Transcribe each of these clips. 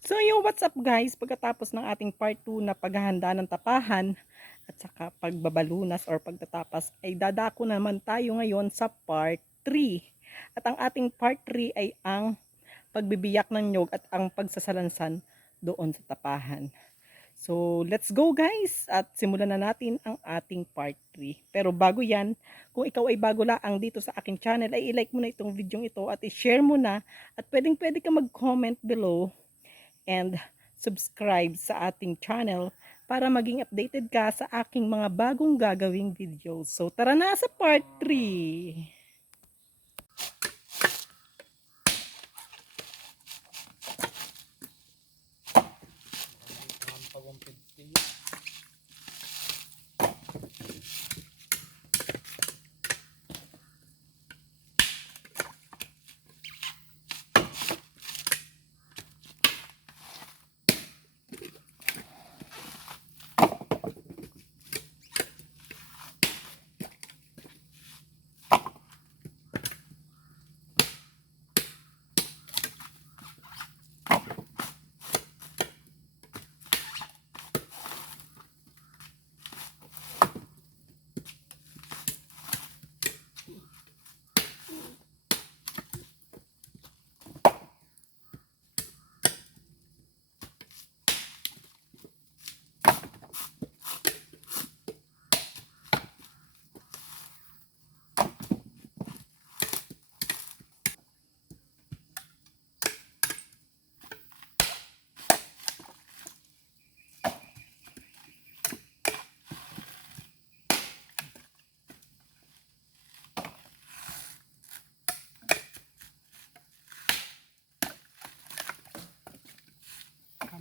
So yo, what's up guys? Pagkatapos ng ating part 2 na paghahanda ng tapahan at saka pagbabalunas or pagtatapas ay dadako naman tayo ngayon sa part 3. At ang ating part 3 ay ang pagbibiyak ng nyog at ang pagsasalansan doon sa tapahan. So, let's go guys! At simulan na natin ang ating part 3. Pero bago yan, kung ikaw ay bago laang dito sa aking channel, ay i-like mo na itong video ito at i-share mo na at pwedeng pwede ka mag-comment below and subscribe sa ating channel para maging updated ka sa aking mga bagong gagawing videos. So tara na sa part 3!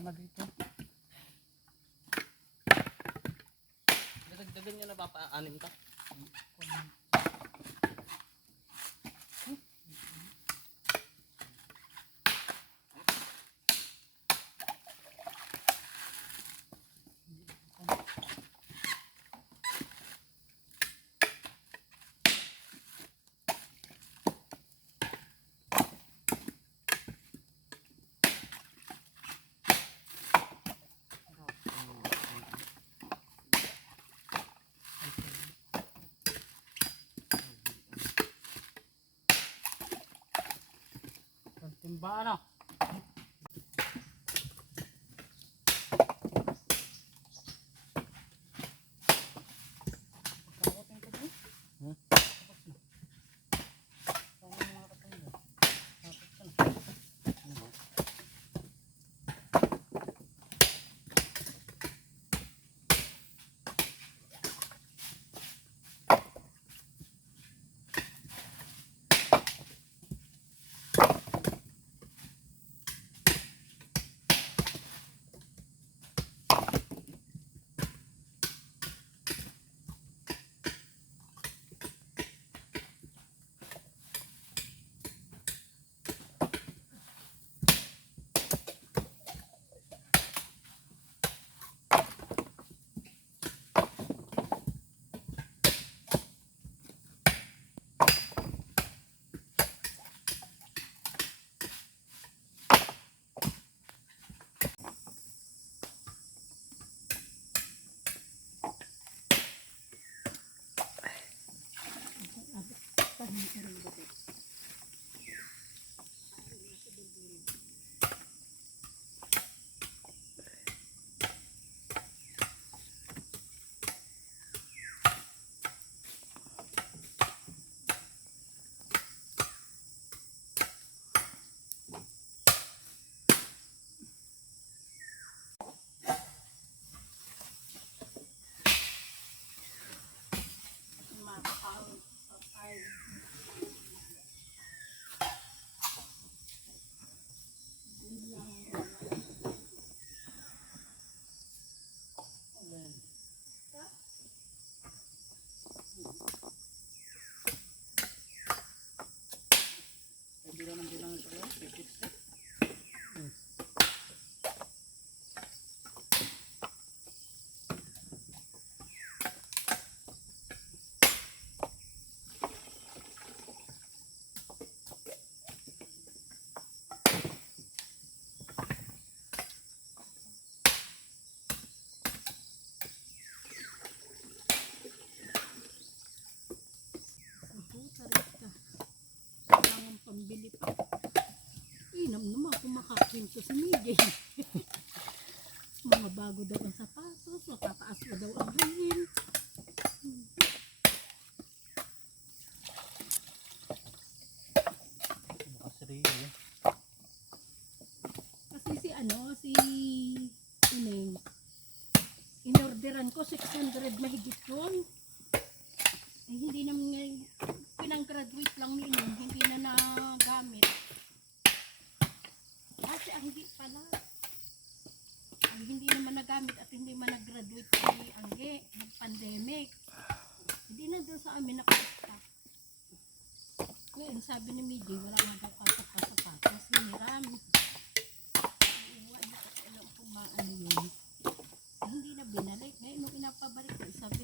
Tama dito. Dadagdagan niya na papaanim ka. Timba ano? Gracias. Kumakakwento si Miggy. Mga bago daw ang sapatos, matataas ko daw ang yun. Kasi si ano, si Ineng, inorderan ko 600 mahigit yun. Eh, hindi naman ngayon, kami nakapasta. Ngayon, sabi ni Midi, wala nga daw kasapasapatas. Hiniram. Wala ko kung maano yun. Hindi na binalik. Ngayon, nung inapabalik ko, sabi,